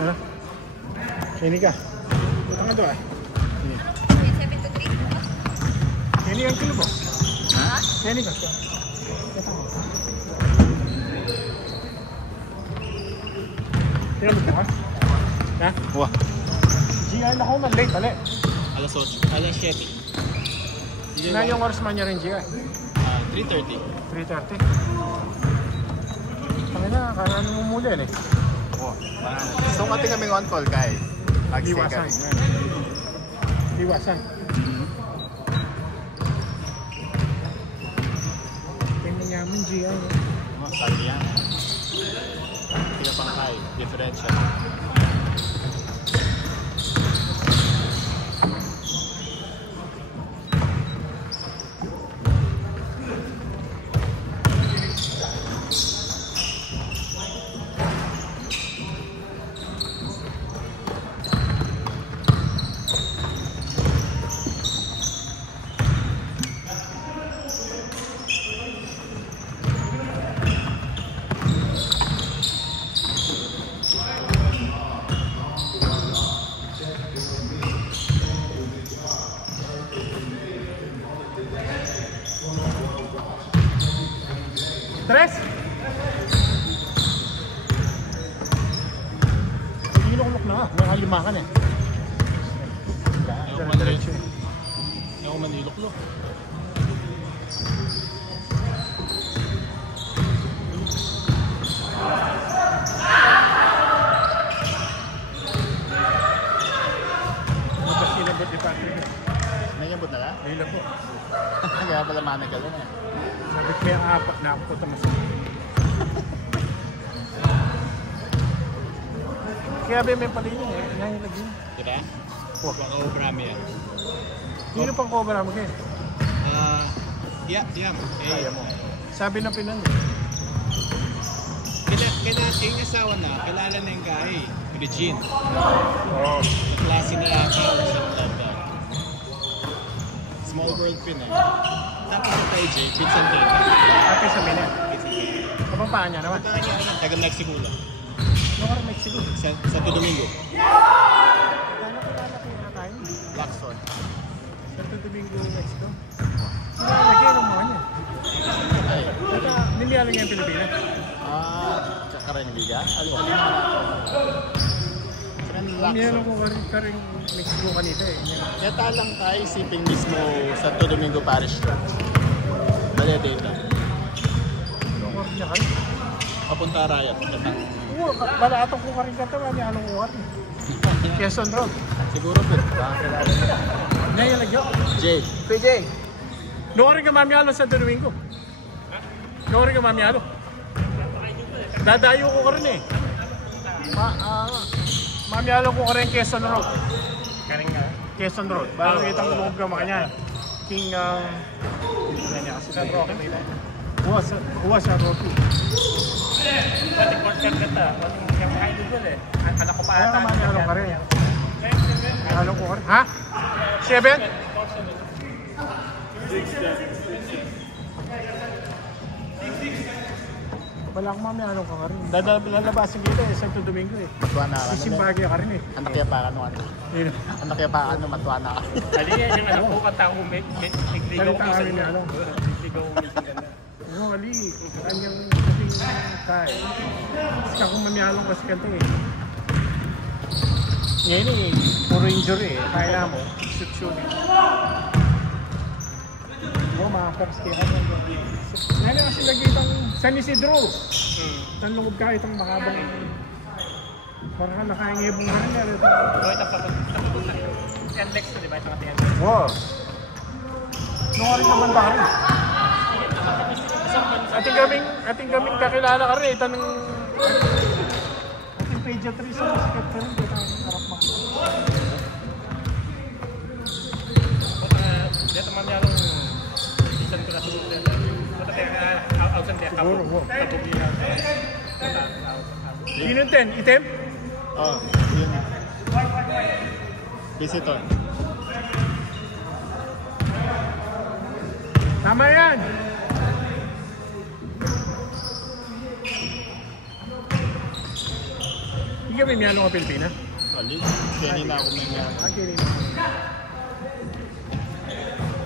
Ano? Kini ka. Ito nga doon. 723. Kini ang kilo po. Ha? Kini ka. Tinamit ka? Ha? Wah. GI na ako man. Late, bali. Alas 8. Alas 7. Na yung oras man niya rin GI. 3:30. 3:30. Pangina, kaya ano mo muli yan eh. Oh, so kati kaming on call kay. Iwasan. Iwasan. Tingnan niya mo GI. Oh, sabi yan. Tingnan pang kay. Differential. Tres! Ilok-lok na. May alimakan eh. Ako manilok-lok. Magkasilabot ni Patrick. Nangyampot na ka? Ay lang po. Kaya pala managal na. Sabit may apat na ako po mas. Kaya ba may palino eh. Ngayon lagi. Diba? Wah. Pang-obra mo yan. Sino pang cobra mo kayo? Yeah. Kaya mo. Sabi ng Pinon. Yung asawa na, kilala na yung guy. Regine. Oo. Klase na yata. Small world pin eh. Tapos sa tayo, Jay, pinsan din. Ate sa Mina. Kapapaan niya naman. Taga Mexico lang. Nung Mexico. Santo Domingo. Kilala na tayo. Lacson. Santo Domingo, Mexico. Lagi ng mga niya. Nilialo niya yung Pilipinas. Kakaranibiga? Alin na Nilialo ko ka rin Mexico kanita eh. Yata lang tayo isipin mismo Santo Domingo Parish Church. Bale data. Lungkor niya ka rin. Papunta Rayat. Oo, balatong ko ka rin ka ito. Nilialo ko ka rin. Quezon Road. Siguro po. Ngayon lagyo. Jay. PJ. Noong rin ka mamiyalo sa Santo Domingo. Noong rin ka mamiyalo. Dadayo ko ka rin eh. Mamiyalo ko ka rin Quezon Road. Quezon Road. Bago kitang loob ka makanya. King... Hindi niya kasi sa Rocky. Huwas sa Rocky. Pwede portal ka ta. Yung idol eh. Anak ko pa Kaya ata. ka mamiyalo ka rin. Mamiyalo ko ka rin. Ha? 7? Wala akong mamiyalo ka rin. Lalabasin kita eh. Santo Domingo eh. Matuwa na ka. Isimbagyo ka rin eh. Anak kaya pa ka nung ano. Anak kaya pa ka nung matuwa na ka. Dali yan yung anak ko kanta ko. Nagligaw ko sa inyo. Nagligaw ko minsan ganda. Oo, Ali. Kanyang kasing kay. Kasi akong mamiyalong kasi kanta eh. Ngayon eh. Puro injury eh. Kaya mo. Shoot eh. Oo, mga first kaya ka. Ngayon kasi lagi itong San Isidro. Tanlungod ka itong makabang. Parang ka nakaingibong na rin. Oo, ito pa. Yandex to, di ba? Ito nga Yandex. Oo. Nung rin naman ba ka rin? Ating kaming kakilala ka rin. Tanong... Ating pediatrician na sikat ka rin. Dito ang harap makikita. Dito mamiyalong season ko na sa Google. Punta tayo na outside niya. Siguro, oo. Kabubihan. Sino 10? Item? Oh, yun. Visitor. Tama yan! Sige, ka may miyalo ka Pilipina? Ali, kaya na ako may nga.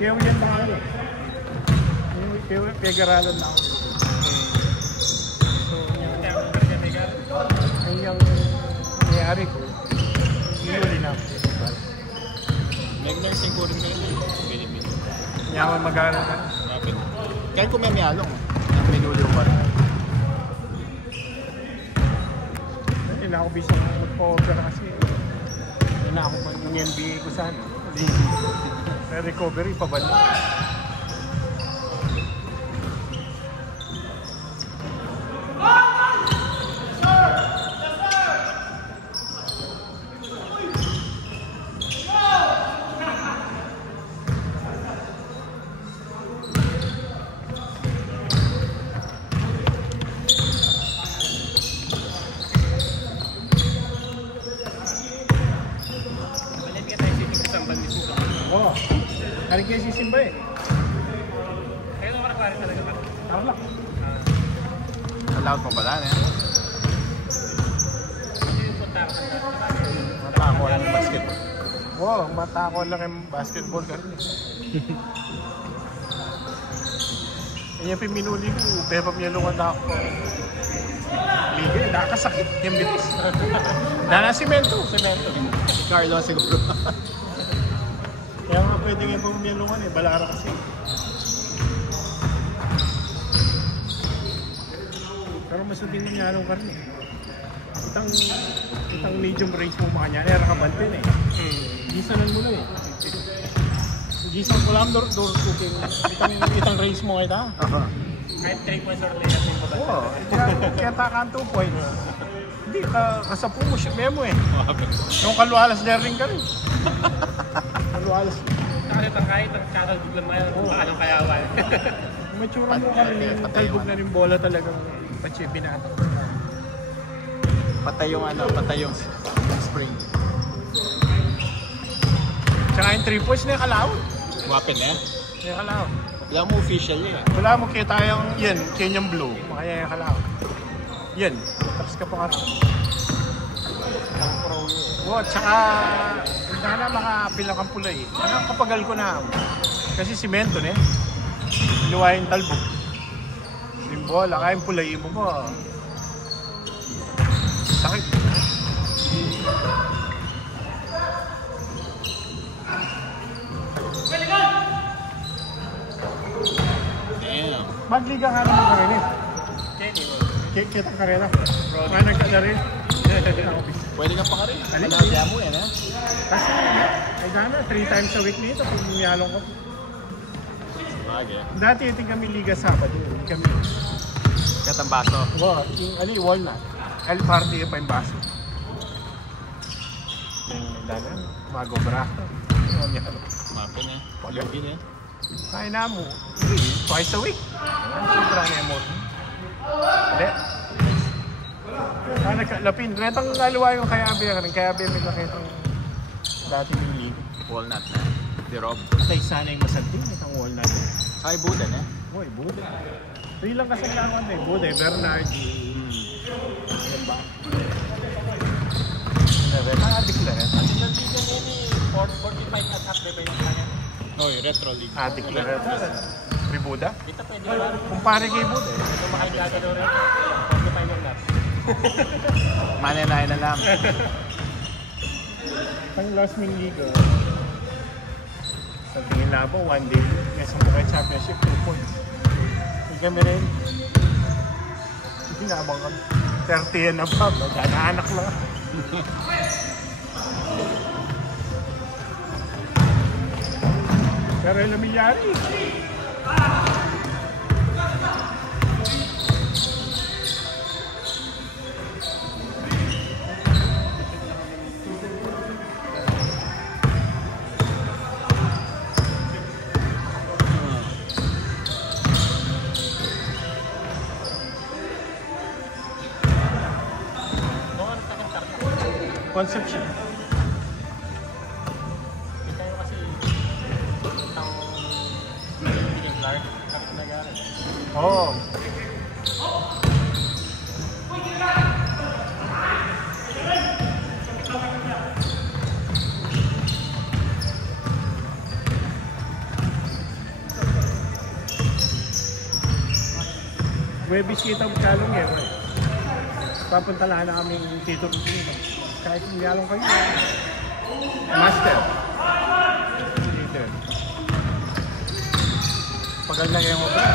Kaya mo yan mga ano. Kaya garalan na ako. So, ay yung nangyari ko, hinuli na ako. Nag-nursing ko rin kayo eh. Pilipinas. Yaman mag-aaral na. Kapit. Kahit kung may miyalong, minuli ko pa rin. Hindi na ako bisa mag-cover kasi. Hindi na ako ng NBA ko sana. May recovery pa ba? Oo. Karin kayo sisimba eh. Kaya naman naklari talaga ba? Tarlac. Allowed mo pala, eh? Hindi yung punta ako. Matako lang yung basketball. Oo, matako lang yung basketball ka rin eh. Yan yung pinuli ko, pero pamiyalungan na ako. Liga, nakakasakit yung bilis. Dana simento. Simento. Carlo siguro. Kaya nga pwede nga pamiyalungan eh, balara kasi. Pero mas din nangyarong ka rin eh. Itang medium range mo makanya, era ka bantin eh. Gisanan mo na eh. Gisan ko lang door cooking. Itang range mo kita. Kahit 3 points or less yung babal. Oo, kaya takaan 2 points. Hindi, kasapo mo siya memo eh. Yung kalwalas na rin ka rin. Kalwalas. Kasi kahit ang channel biglang may anong kayawan. May tsura mo ka rin yung talbog na rin bola talagang binata. Patay yung spring. Tsaka yung 3 points na yung kalawad. Weapon eh. Yung kalawad. Wala mo official eh. Wala mo kita yung yan, Kenyan Blue. Makaya yung kalawad. Yan, tapos ka pa ka rin. Ang pro yun. Oo, tsaka hindi na makapila kang pula eh. Ano, kapagal ko na. Kasi simento na eh. Luwain talbog. Yung bola, kaya yung pulayin mo ba? Sakit. Damn. Magliga ka naman ka rin eh. Kenny mo. Kita ka rin ah. Kaya nagkala rin. Pwede ka pa ka rin. Alin? Malagya mo yan, ha? Kasi, ay sana, 3 times a week nito pag miyalong ko. Bagay. Dati ito kami Liga Sabado. Kami. Katambaso. Wow, yung ano yung walnut. El Party pa yung baso. Yung dala, mago brato. Yung niya ano. Mapin eh. Pagawin eh. Kaya na mo, twice a week. Sobra na yung mo. Hindi. Nagkalapin. Retang aluwa yung kaya Abe ka rin. Kaya Abe may nakitang dati yung liga. Walnut na. Dirob. Patay sana yung masanting. Itang walnut. Ay, budan eh. Uy, Bude. Ito lang kasi naman eh. Bude, Bernard. Diba? Adik na rin. 45 at half ba yung kanya? Oy, retro league. Adik na rin. May Buda? Dito pwede ba? Kumpare kay Bude. Ito makagagano rin. 45 yung lap. Manenay na lang. Ang last ming liga. Sa tingin na po, one day, may Samurai Championship, 2 points. Hindi kami rin. Hindi nabang kami. 30 yan na pa, magkakaanak lang. Pero ilang milyari. Conception. Ito yung kasi itang Bigay Clark. Kapit na gano'n. Oo. Webis kita ang kalong eh. Papunta lang na kaming Tito Rutino. Kahit niyalong kayo. Master. Tito. Pagal na kayo mo ba?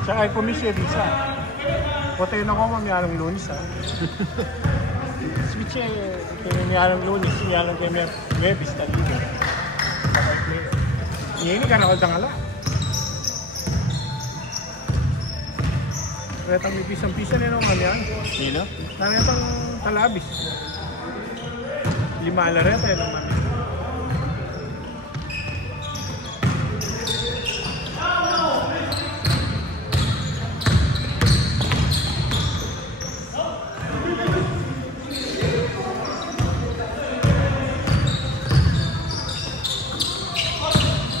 Tsaka ay pumisya visa. Potayin ako mamiyalong Lunes ha. Switch eh. Kaya mamiyalong Lunes, mamiyalong kayo Webis talaga. Ini kan ako tangala. Retang may pisang-pisa na naman yan. Sino? Retang talabis. 5 alareta yun naman.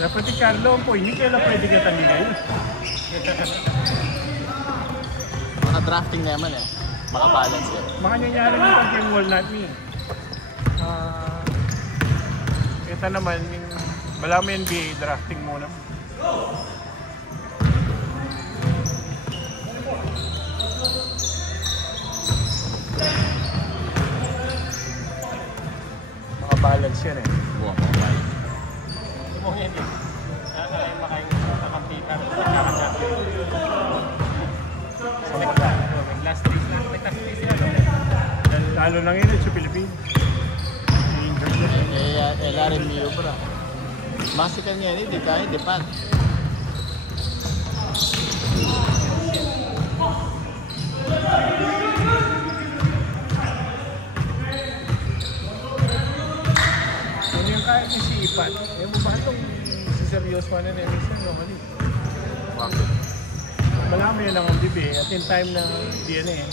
Dapat si Carlo po, hindi kaya lang pwede ka taligay. Mga drafting naman eh. Makabalance eh. Makanyanyari nito ang game walnut niya. Ito naman, wala mo NBA drafting muna. Makabalance yan eh. Buwan mo ba? Mo yan eh. Nakakalain makain sa kampitan. Nakakasap yun. May last days na. May last days na. Lalo lang yun sa Pilipinas. Larin Mio bro. Masikal niya ini, di kaya, di pan. Ano yung kaya niya si Ipan? Eh mo ba itong si seryoso na Nelson? Normally. Bakit? Wala mo yun lang ang bibi. At in time na DNA.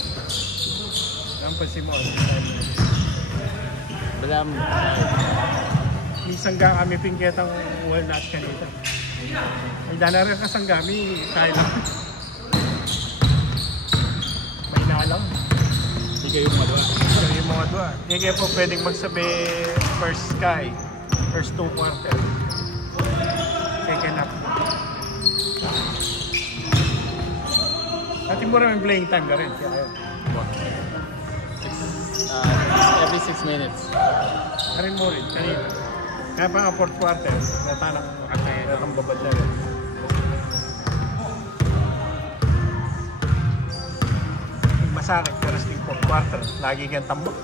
Nampansin mo. At in time na Balam. minsan ka kami pingketang walnut kanita. Ang dana rin kasanggami, kaya lang. May nalang. Hindi kayo madwa. So yung mga dua. Hindi kayo po pwedeng magsabi first sky, first 2 quarter. Second up. At mo rin playing time ka rin. Kaya yun. Every 6 minutes. Karin mo rin, kanina. Kaya pa nga 4th quarter, natanang ang babad na rin. Masakit, pero sting 4th quarter, lagi kang tambak.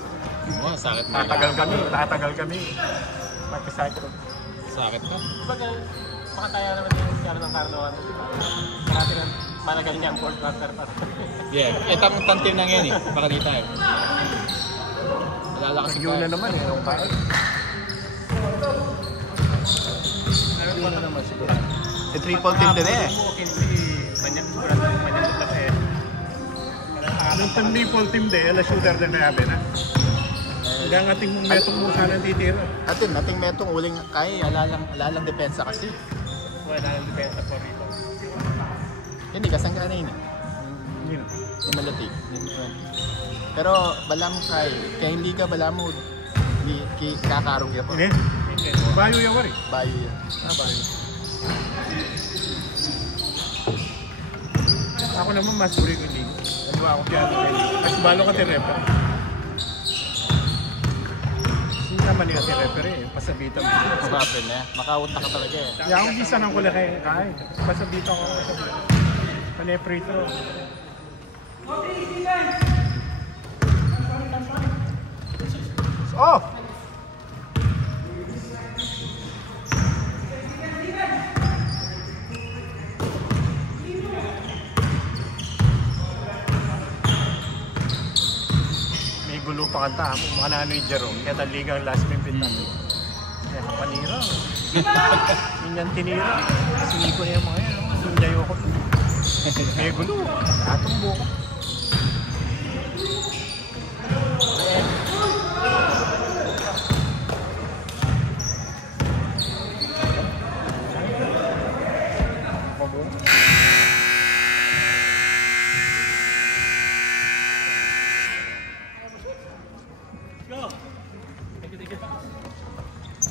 Oo, sakit na. Tatagal kami. Magkasakit ko. Sakit ka? Bagal, makataya naman yung siya ng Carlo. Marami na malagaling niya ang 4th quarter pa. Yeah, itang tantim lang yan eh. Baka di tayo. Alala kasi Nagyo na naman eh, anong kaya? Nagyo na naman siguro. Si triple team din eh. Okay, si Banyak, sigurado yung Banyak lang eh. Nung pan-triple team din, ala shooter din na yabe na. Hanggang ating mong metong mo sana titira. Ating metong uling kaya alalang depensa kasi. Wala nang depensa po rito. Hindi kasang ka na yun eh. Hindi na. Yung malati. Pero balam kaya hindi ka balam mo kakarong ka pa. Hindi? Bayo yung wari. Bayo yan. Bayo. Ako naman mas uri ko din. Ano ako kaya mas balo ka tirepa. Hindi naman yung tirepa eh. Pasabitan mo. Sabapin eh. Makaunta ka talaga eh. Kaya akong bisa ng kulay kain. Pasabitan ko. Panay free throw. Oh! May gulo pa kanta mo. Mga nanoy Jerome. Kaya taligang last minute pintan. Kaya panira. Minyan tinira. Siniko niya yung mga yan. Sinyayo ko. May gulo. Atong buko.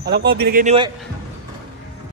Alam ko, binigay ni We.